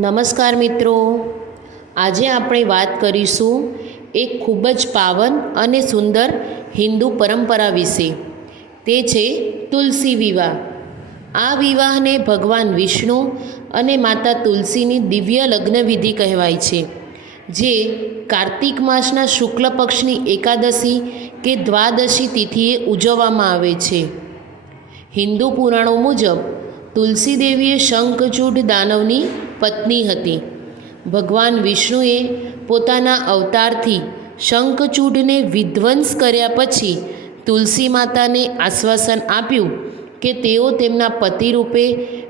નમસ્કાર મિત્રો. આજે આપણે વાત કરીશું એક ખૂબ જ પાવન અને સુંદર હિન્દુ પરંપરા વિશે. તે છે તુલસી વિવાહ. આ વિવાહને ભગવાન વિષ્ણુ અને માતા તુલસીની દિવ્ય લગ્ન વિધિ કહેવાય છે, જે કાર્તિક માસના શુક્લ પક્ષની એકાદશી કે દ્વાદશી તિથિએ ઉજવવામાં આવે છે. હિન્દુ પુરાણો મુજબ, તુલસી દેવીએ શંખચૂડ દાનવની પત્ની હતી. ભગવાન વિષ્ણુએ પોતાના અવતારથી શંખચૂડને વિધ્વંસ કર્યા પછી તુલસી માતાને આશ્વાસન આપ્યું કે તેઓ તેમના પતિ રૂપે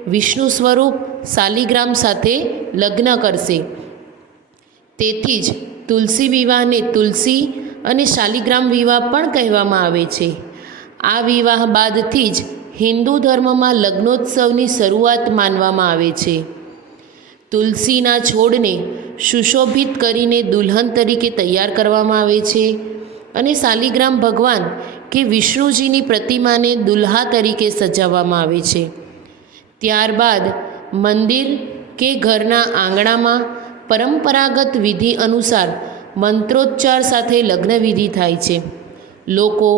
વિષ્ણુ સ્વરૂપ શાલિગ્રામ સાથે લગ્ન કરશે. તેથી જ તુલસી વિવાહને તુલસી અને શાલિગ્રામ વિવાહ પણ કહેવામાં આવે છે. આ વિવાહ બાદથી જ હિન્દુ ધર્મમાં લગ્નોત્સવની શરૂઆત માનવામાં આવે છે. તુલસીના છોડને સુશોભિત કરીને દુલ્હન તરીકે તૈયાર કરવામાં આવે છે અને શાલિગ્રામ ભગવાન કે વિષ્ણુજીની પ્રતિમાને દુલ્હા તરીકે સજાવવામાં આવે છે. ત્યારબાદ મંદિર કે ઘરના આંગણામાં પરંપરાગત વિધિ અનુસાર મંત્રોચ્ચાર સાથે લગ્નવિધિ થાય છે. લોકો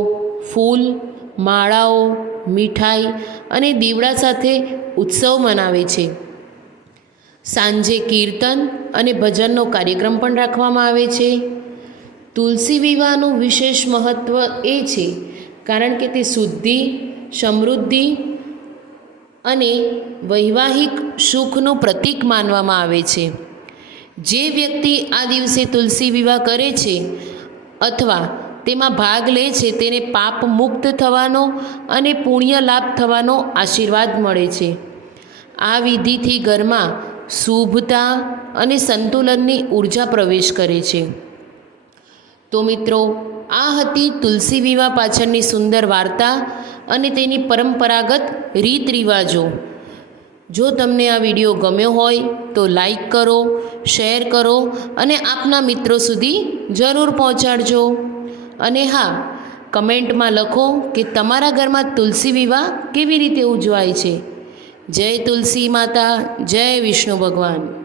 ફૂલ, માળાઓ, મીઠાઈ અને દીવડા સાથે ઉત્સવ મનાવે છે. સાંજે કીર્તન અને ભજનનો કાર્યક્રમ પણ રાખવામાં આવે છે. તુલસી વિવાહનું વિશેષ મહત્ત્વ એ છે, કારણ કે તે શુદ્ધિ, સમૃદ્ધિ અને વૈવાહિક સુખનું પ્રતીક માનવામાં આવે છે. જે વ્યક્તિ આ દિવસે તુલસી વિવાહ કરે છે અથવા તેમાં ભાગ લે છે, તેને પાપ મુક્ત થવાનો અને પુણ્ય લાભ થવાનો આશીર્વાદ મળે છે. આ વિધિથી ઘરમાં શુભતા અને સંતુલનની ઊર્જા પ્રવેશ કરે છે. તો મિત્રો, આ હતી તુલસી વિવાહ પાછળની સુંદર વાર્તા અને તેની પરંપરાગત રીત રિવાજો. જો તમને આ વીડિયો ગમ્યો હોય તો લાઈક કરો, શેર કરો અને આપના મિત્રો સુધી જરૂર પહોંચાડજો. અને હા, કમેન્ટમાં લખો કે તમારા ઘરમાં તુલસી વિવાહ કેવી રીતે ઉજવાય છે. જય તુલસી માતા જય વિષ્ણુ ભગવાન.